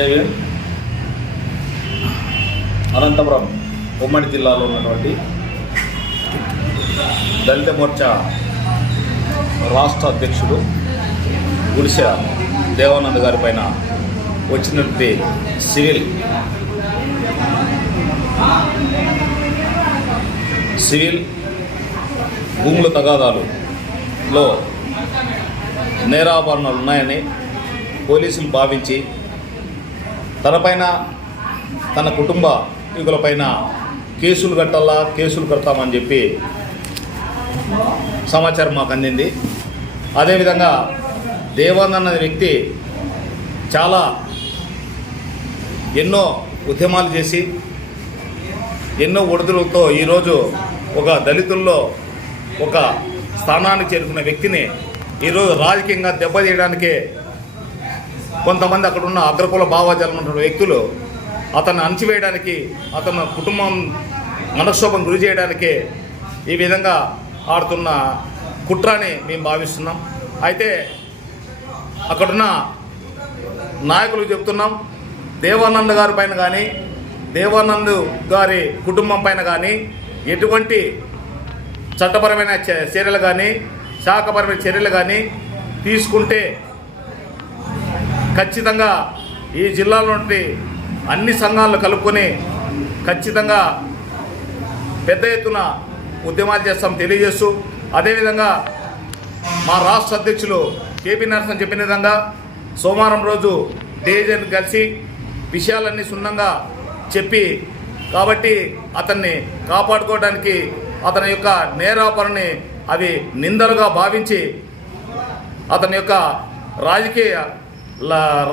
జైవీర్ అనంతపురం ఉమ్మడి జిల్లాలో ఉన్నటువంటి దళిత మోర్చా రాష్ట్ర అధ్యక్షుడు గుడిసె దేవానంద్ గారి పైన వచ్చినటువంటి సివిల్ సివిల్ భూముల తగాదాలులో నేరాభరణాలు ఉన్నాయని పోలీసులు భావించి తనపైన తన కుటుంబ యుగులపైన కేసులు కట్టాలా కేసులు కడతామని చెప్పి సమాచారం మాకు అందింది. అదేవిధంగా దేవానంద్ అనే వ్యక్తి చాలా ఎన్నో ఉద్యమాలు చేసి ఎన్నో ఒడిదులతో ఈరోజు ఒక దళితుల్లో ఒక స్థానానికి చేరుకున్న వ్యక్తిని ఈరోజు రాజకీయంగా దెబ్బతీయడానికే కొంతమంది అక్కడ ఉన్న అగ్రకుల భావాజాలం ఉన్న వ్యక్తులు అతను అణచివేయడానికి అతను కుటుంబం మనక్షోభం గురి చేయడానికే ఈ విధంగా ఆడుతున్న కుట్రని మేము భావిస్తున్నాం. అయితే అక్కడున్న నాయకులు చెప్తున్నాం దేవానంద్ గారి పైన కానీ దేవానంద్ గారి కుటుంబం పైన కానీ ఎటువంటి చట్టపరమైన చ- చర్యలు కానీ శాఖపరమైన చర్యలు కానీ తీసుకుంటే ఖచ్చితంగా ఈ జిల్లాలో నుండి అన్ని సంఘాలను కలుపుకొని ఖచ్చితంగా పెద్ద ఎత్తున ఉద్యమాలు చేస్తాం తెలియజేస్తూ అదేవిధంగా మా రాష్ట్ర అధ్యక్షులు కేపీ నరసింహ చెప్పిన విధంగా సోమవారం రోజు డిఐజన్ కలిసి విషయాలన్నీ సున్నంగా చెప్పి కాబట్టి అతన్ని కాపాడుకోవడానికి అతని యొక్క నేరాపరని అవి నిందలుగా భావించి అతని యొక్క రాజకీయ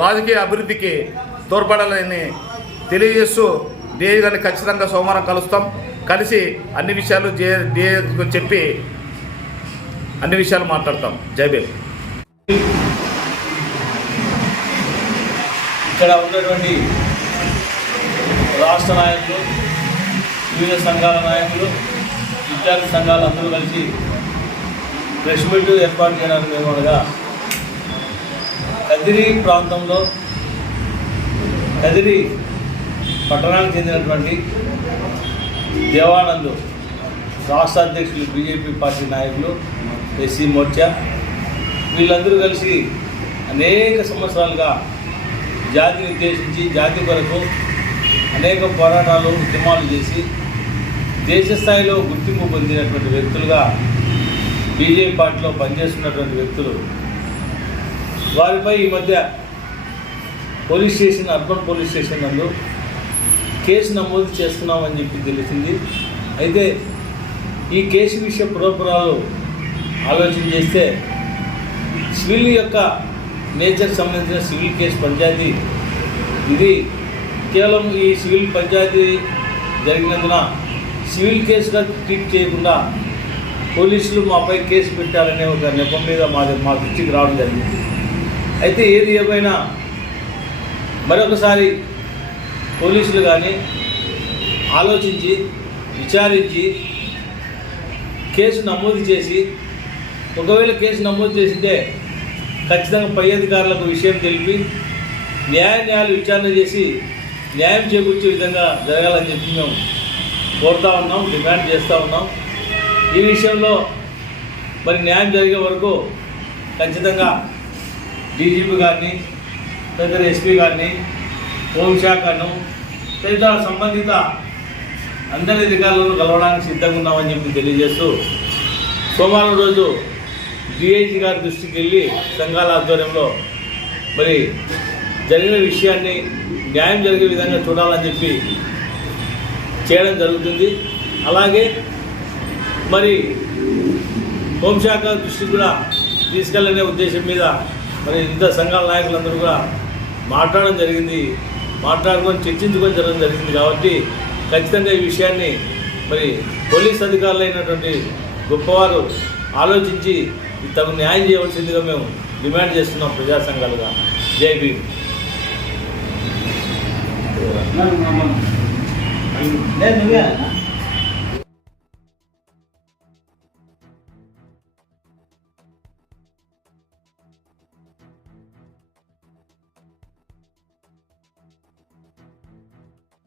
రాజకీయ అభివృద్ధికి తోడ్పడాలని తెలియజేస్తూ డిఐ గారిని ఖచ్చితంగా సోమవారం కలుస్తాం. కలిసి అన్ని విషయాలు జే డిఐకు చెప్పి అన్ని విషయాలు మాట్లాడతాం. జైబేల్ ఇక్కడ ఉన్నటువంటి రాష్ట్ర నాయకులు వివిధ సంఘాల నాయకులు విద్యార్థి సంఘాలు అందరూ కలిసి ప్రెస్ మీట్ ఏర్పాటు చేయడానికి మేమనగా కదిరి ప్రాంతంలో కదిరి పట్టణానికి చెందినటువంటి దేవానంద్ రాష్ట్ర అధ్యక్షులు బీజేపీ పార్టీ నాయకులు ఎస్సీ మోర్చా వీళ్ళందరూ కలిసి అనేక సంవత్సరాలుగా జాతిని ఉద్దేశించి జాతి కొరకు అనేక పోరాటాలు ఉద్యమాలు చేసి దేశ స్థాయిలో గుర్తింపు పొందినటువంటి వ్యక్తులుగా బీజేపీ పార్టీలో పనిచేస్తున్నటువంటి వ్యక్తులు వారిపై ఈ మధ్య police station urban police station నందు కేసు నమోదు చేస్తున్నామని చెప్పి తెలిసింది. అయితే ఈ కేసు విషయ పురపురాలు ఆలోచన చేస్తే సివిల్ యొక్క నేచర్ సంబంధించిన సివిల్ కేసు పంచాయతీ. ఇది కేవలం ఈ సివిల్ పంచాయతీ జరిగినందున సివిల్ కేసుగా ట్రీట్ చేయకుండా పోలీసులు మాపై కేసు పెట్టాలనే ఒక నెపం మీద మా మా దృష్టికి రావడం జరిగింది. అయితే ఏది ఏమైనా మరొకసారి పోలీసులు కానీ ఆలోచించి విచారించి కేసు నమోదు చేసి ఒకవేళ కేసు నమోదు చేసింటే ఖచ్చితంగా పై అధికారులకు విషయం తెలిపి న్యాయ న్యాయాలు విచారణ చేసి న్యాయం చేకూర్చే విధంగా జరగాలని చెప్పి మేము కోరుతా ఉన్నాం డిమాండ్ చేస్తూ ఉన్నాం. ఈ విషయంలో మరి న్యాయం జరిగే వరకు ఖచ్చితంగా డీజీపీ గారిని తదితర ఎస్పీ గారిని హోంశాఖను తదితర సంబంధిత అందరి అధికారులను కలవడానికి సిద్ధంగా ఉన్నామని చెప్పి తెలియజేస్తూ సోమవారం రోజు డిఐజీ గారి దృష్టికి వెళ్ళి సంఘాల ఆధ్వర్యంలో మరి జరిగిన విషయాన్ని న్యాయం జరిగే విధంగా చూడాలని చెప్పి చేయడం జరుగుతుంది. అలాగే మరి హోంశాఖ దృష్టికి కూడా తీసుకెళ్ళనే ఉద్దేశం మీద మరి ఇంత సంఘాల నాయకులందరూ కూడా మాట్లాడడం జరిగింది మాట్లాడుకొని చర్చించుకొని జరగడం జరిగింది కాబట్టి ఖచ్చితంగా ఈ విషయాన్ని మరి పోలీస్ అధికారులైనటువంటి గొప్పవారు ఆలోచించి తగు న్యాయం చేయవలసిందిగా మేము డిమాండ్ చేస్తున్నాం ప్రజా సంఘాలుగా. జై భీమ్.